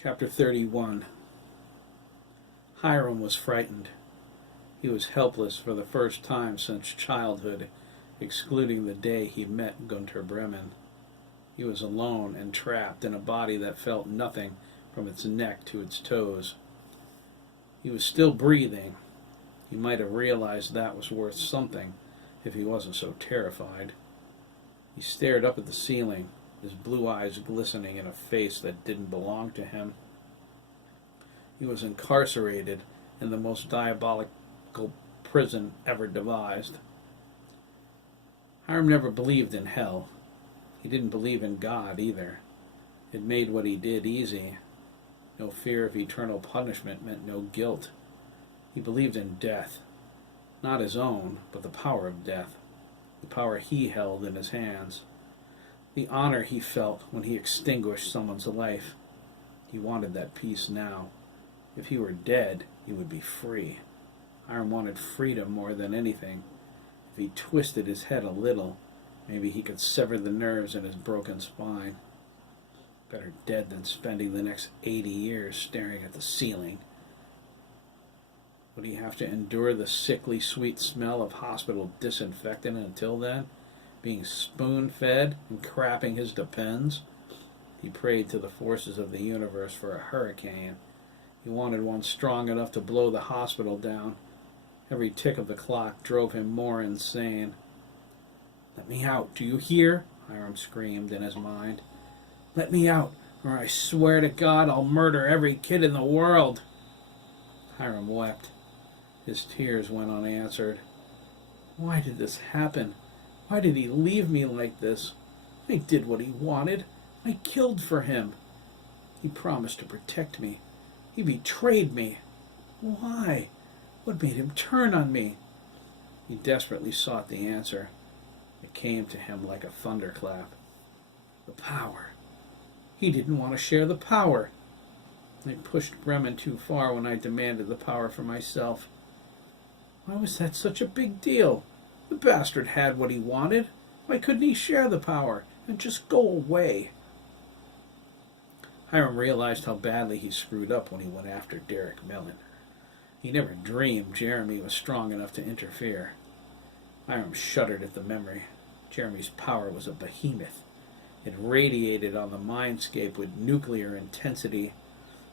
Chapter 31. Hiram was frightened. He was helpless for the first time since childhood, excluding the day he met Gunter Bremen. He was alone and trapped in a body that felt nothing from its neck to its toes. He was still breathing. He might have realized that was worth something if he wasn't so terrified. He stared up at the ceiling, his blue eyes glistening in a face that didn't belong to him. He was incarcerated in the most diabolical prison ever devised. Hiram never believed in hell. He didn't believe in God either. It made what he did easy. No fear of eternal punishment meant no guilt. He believed in death, not his own, but the power of death, the power he held in his hands. The honor he felt when he extinguished someone's life. He wanted that peace now. If he were dead, he would be free. Hiram wanted freedom more than anything. If he twisted his head a little, maybe he could sever the nerves in his broken spine. Better dead than spending the next 80 years staring at the ceiling. Would he have to endure the sickly sweet smell of hospital disinfectant until then? Being spoon-fed and crapping his depends? He prayed to the forces of the universe for a hurricane. He wanted one strong enough to blow the hospital down. Every tick of the clock drove him more insane. "Let me out, do you hear?" Hiram screamed in his mind. "Let me out, or I swear to God I'll murder every kid in the world." Hiram wept. His tears went unanswered. Why did this happen? Why did he leave me like this? I did what he wanted. I killed for him. He promised to protect me. He betrayed me. Why? What made him turn on me? He desperately sought the answer. It came to him like a thunderclap. The power. He didn't want to share the power. I pushed Bremen too far when I demanded the power for myself. Why was that such a big deal? The bastard had what he wanted. Why couldn't he share the power and just go away? Hiram realized how badly he screwed up when he went after Derek Millen. He never dreamed Jeremy was strong enough to interfere. Hiram shuddered at the memory. Jeremy's power was a behemoth. It radiated on the mindscape with nuclear intensity.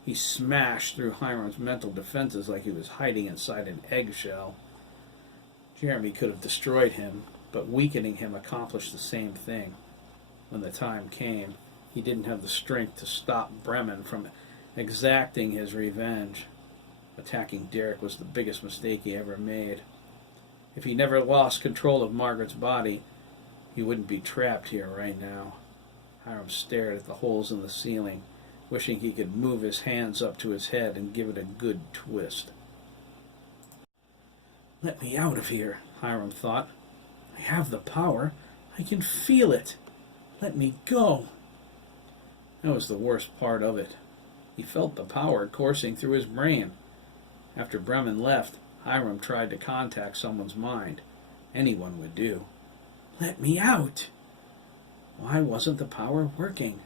He smashed through Hiram's mental defenses like he was hiding inside an eggshell. Jeremy could have destroyed him, but weakening him accomplished the same thing. When the time came, he didn't have the strength to stop Bremen from exacting his revenge. Attacking Derek was the biggest mistake he ever made. If he never lost control of Margaret's body, he wouldn't be trapped here right now. Hiram stared at the holes in the ceiling, wishing he could move his hands up to his head and give it a good twist. Let me out of here, Hiram thought. I have the power. I can feel it. Let me go. That was the worst part of it. He felt the power coursing through his brain. After Bremen left, Hiram tried to contact someone's mind. Anyone would do. Let me out. Why wasn't the power working?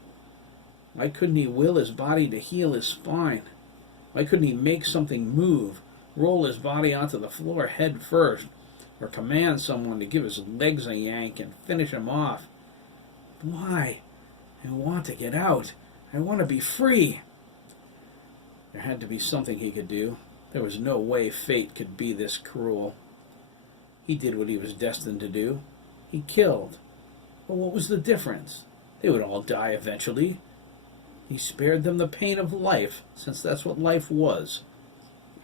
Why couldn't he will his body to heal his spine? Why couldn't he make something move, roll his body onto the floor head first, or command someone to give his legs a yank and finish him off? Why? I want to get out. I want to be free. There had to be something he could do. There was no way fate could be this cruel. He did what he was destined to do. He killed. But what was the difference? They would all die eventually. He spared them the pain of life, since that's what life was.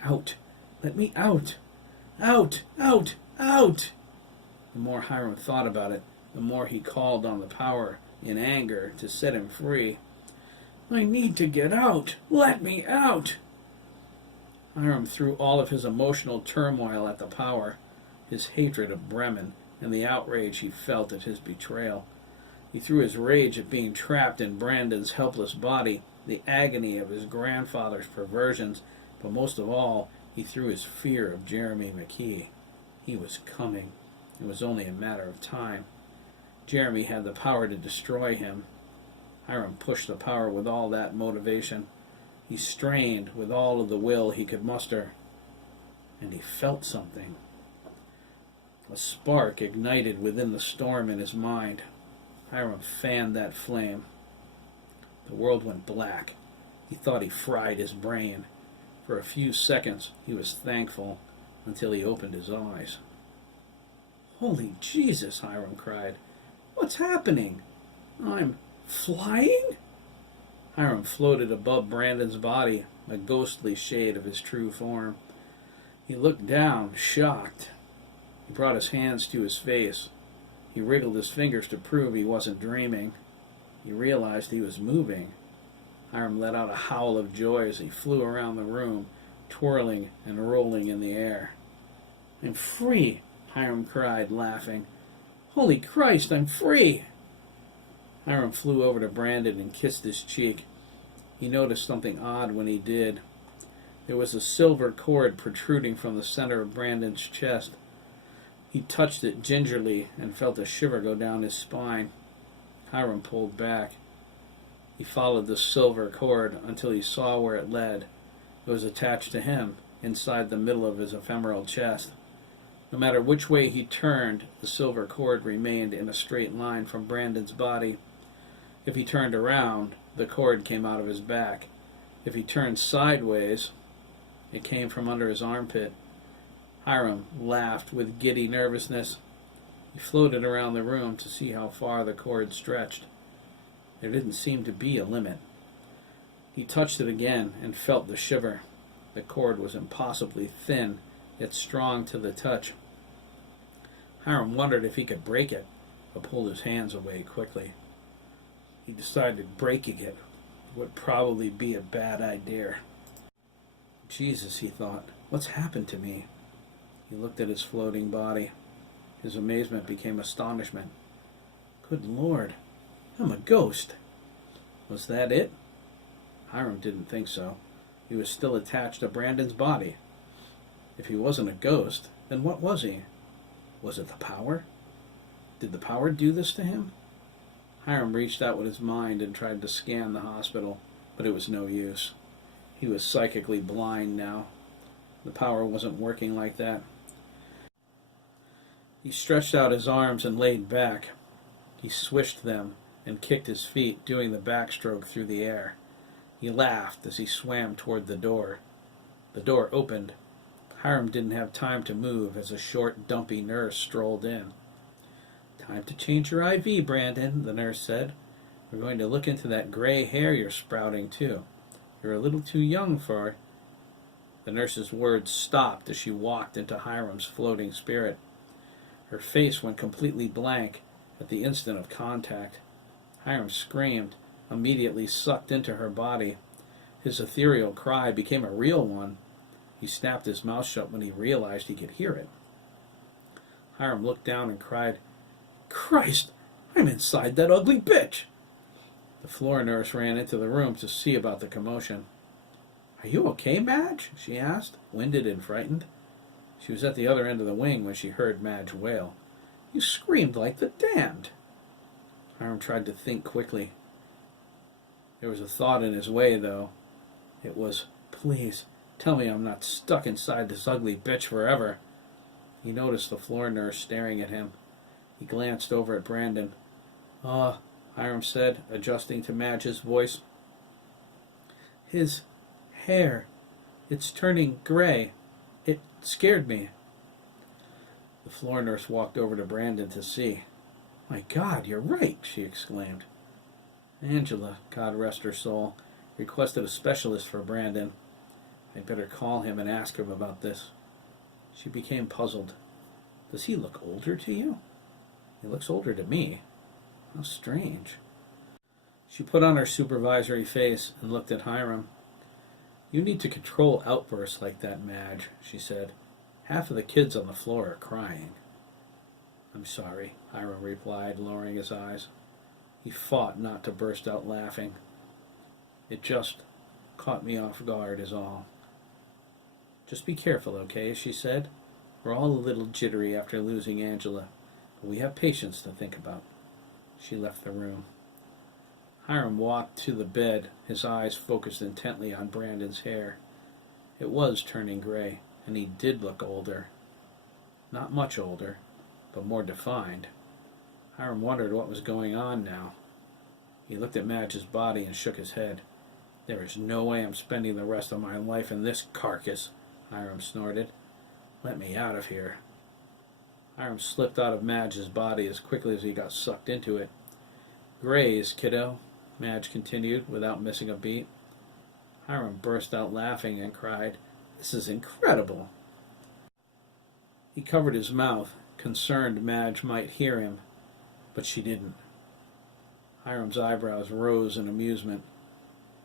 Out. Let me out. Out, out, out. The more Hiram thought about it, the more he called on the power in anger to set him free. I need to get out. Let me out. Hiram threw all of his emotional turmoil at the power, his hatred of Bremen, and the outrage he felt at his betrayal. He threw his rage at being trapped in Brandon's helpless body, the agony of his grandfather's perversions, but most of all, he threw his fear of Jeremy McKee. He was coming. It was only a matter of time. Jeremy had the power to destroy him. Hiram pushed the power with all that motivation. He strained with all of the will he could muster, and he felt something. A spark ignited within the storm in his mind. Hiram fanned that flame. The world went black. He thought he fried his brain. For a few seconds he was thankful until he opened his eyes. "Holy Jesus," Hiram cried. "What's happening? I'm flying?" Hiram floated above Brandon's body, a ghostly shade of his true form. He looked down, shocked. He brought his hands to his face. He wriggled his fingers to prove he wasn't dreaming. He realized he was moving. Hiram let out a howl of joy as he flew around the room, twirling and rolling in the air. "I'm free," Hiram cried, laughing. "Holy Christ, I'm free!" Hiram flew over to Brandon and kissed his cheek. He noticed something odd when he did. There was a silver cord protruding from the center of Brandon's chest. He touched it gingerly and felt a shiver go down his spine. Hiram pulled back. He followed the silver cord until he saw where it led. It was attached to him, inside the middle of his ephemeral chest. No matter which way he turned, the silver cord remained in a straight line from Brandon's body. If he turned around, the cord came out of his back. If he turned sideways, it came from under his armpit. Hiram laughed with giddy nervousness. He floated around the room to see how far the cord stretched. There didn't seem to be a limit. He touched it again and felt the shiver. The cord was impossibly thin, yet strong to the touch. Hiram wondered if he could break it, but pulled his hands away quickly. He decided breaking it would probably be a bad idea. "Jesus," he thought, "what's happened to me?" He looked at his floating body. His amazement became astonishment. "Good Lord, I'm a ghost." Was that it? Hiram didn't think so. He was still attached to Brandon's body. If he wasn't a ghost, then what was he? Was it the power? Did the power do this to him? Hiram reached out with his mind and tried to scan the hospital, but it was no use. He was psychically blind now. The power wasn't working like that. He stretched out his arms and laid back. He swished them and kicked his feet, doing the backstroke through the air. He laughed as he swam toward the door. The door opened. Hiram didn't have time to move as a short, dumpy nurse strolled in. "Time to change your IV, Brandon," the nurse said. "We're going to look into that gray hair you're sprouting, too. You're a little too young for..." The nurse's words stopped as she walked into Hiram's floating spirit. Her face went completely blank at the instant of contact. Hiram screamed, immediately sucked into her body. His ethereal cry became a real one. He snapped his mouth shut when he realized he could hear it. Hiram looked down and cried, "Christ, I'm inside that ugly bitch!" The floor nurse ran into the room to see about the commotion. "Are you okay, Madge?" she asked, winded and frightened. She was at the other end of the wing when she heard Madge wail. "You screamed like the damned." Hiram tried to think quickly. There was a thought in his way, though. It was, "Please, tell me I'm not stuck inside this ugly bitch forever." He noticed the floor nurse staring at him. He glanced over at Brandon. Hiram said, adjusting to Madge's voice. "His hair, it's turning gray. It scared me." The floor nurse walked over to Brandon to see. "My God, you're right," she exclaimed. Angela, God rest her soul, requested a specialist for Brandon. I'd better call him and ask him about this. She became puzzled. "Does he look older to you?" "He looks older to me." "How strange." She put on her supervisory face and looked at Hiram. "You need to control outbursts like that, Madge," she said. "Half of the kids on the floor are crying." "I'm sorry," Hiram replied, lowering his eyes. He fought not to burst out laughing. "It just caught me off guard is all." "Just be careful, okay?" she said. "We're all a little jittery after losing Angela, but we have patients to think about." She left the room. Hiram walked to the bed, his eyes focused intently on Brandon's hair. It was turning gray, and he did look older. Not much older, but more defined. Hiram wondered what was going on now. He looked at Madge's body and shook his head. "There is no way I'm spending the rest of my life in this carcass," Hiram snorted. "Let me out of here." Hiram slipped out of Madge's body as quickly as he got sucked into it. "Graze, kiddo," Madge continued, without missing a beat. Hiram burst out laughing and cried, "This is incredible." He covered his mouth, concerned Madge might hear him, but she didn't. Hiram's eyebrows rose in amusement.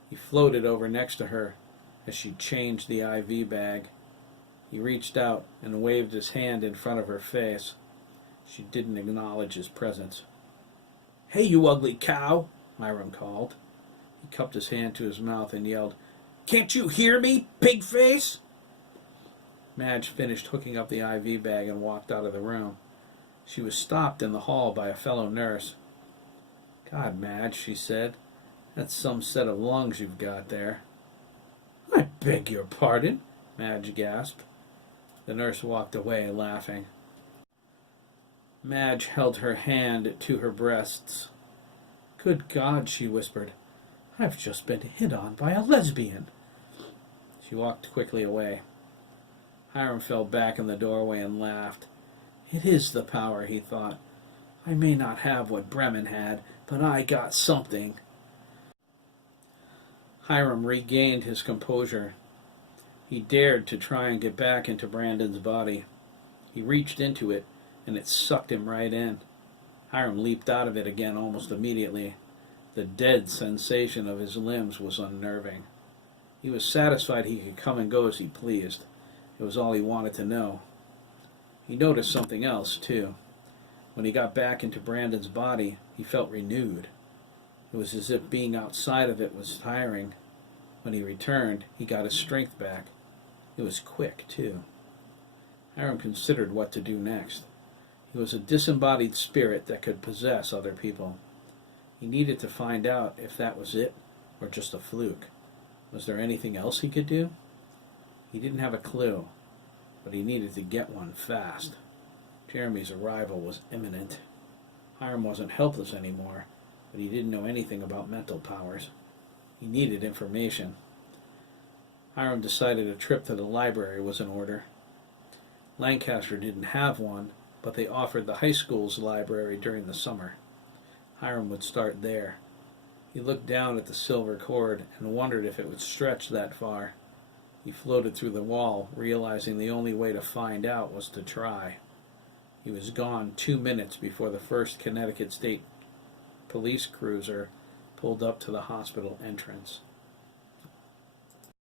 He floated over next to her as she changed the IV bag. He reached out and waved his hand in front of her face. She didn't acknowledge his presence. "Hey, you ugly cow," Hiram called. He cupped his hand to his mouth and yelled, "Can't you hear me, pig face?" Madge finished hooking up the IV bag and walked out of the room. She was stopped in the hall by a fellow nurse. "God, Madge," she said, "that's some set of lungs you've got there." "I beg your pardon," Madge gasped. The nurse walked away, laughing. Madge held her hand to her breasts. "Good God," she whispered, "I've just been hit on by a lesbian." She walked quickly away. Hiram fell back in the doorway and laughed. "It is the power," he thought. "I may not have what Bremen had, but I got something." Hiram regained his composure. He dared to try and get back into Brandon's body. He reached into it, and it sucked him right in. Hiram leaped out of it again almost immediately. The dead sensation of his limbs was unnerving. He was satisfied he could come and go as he pleased. It was all he wanted to know. He noticed something else, too. When he got back into Brandon's body, he felt renewed. It was as if being outside of it was tiring. When he returned, he got his strength back. It was quick, too. Hiram considered what to do next. He was a disembodied spirit that could possess other people. He needed to find out if that was it or just a fluke. Was there anything else he could do? He didn't have a clue, but he needed to get one fast. Jeremy's arrival was imminent. Hiram wasn't helpless anymore, but he didn't know anything about mental powers. He needed information. Hiram decided a trip to the library was in order. Lancaster didn't have one, but they offered the high school's library during the summer. Hiram would start there. He looked down at the silver cord and wondered if it would stretch that far. He floated through the wall, realizing the only way to find out was to try. He was gone 2 minutes before the first Connecticut State police cruiser pulled up to the hospital entrance.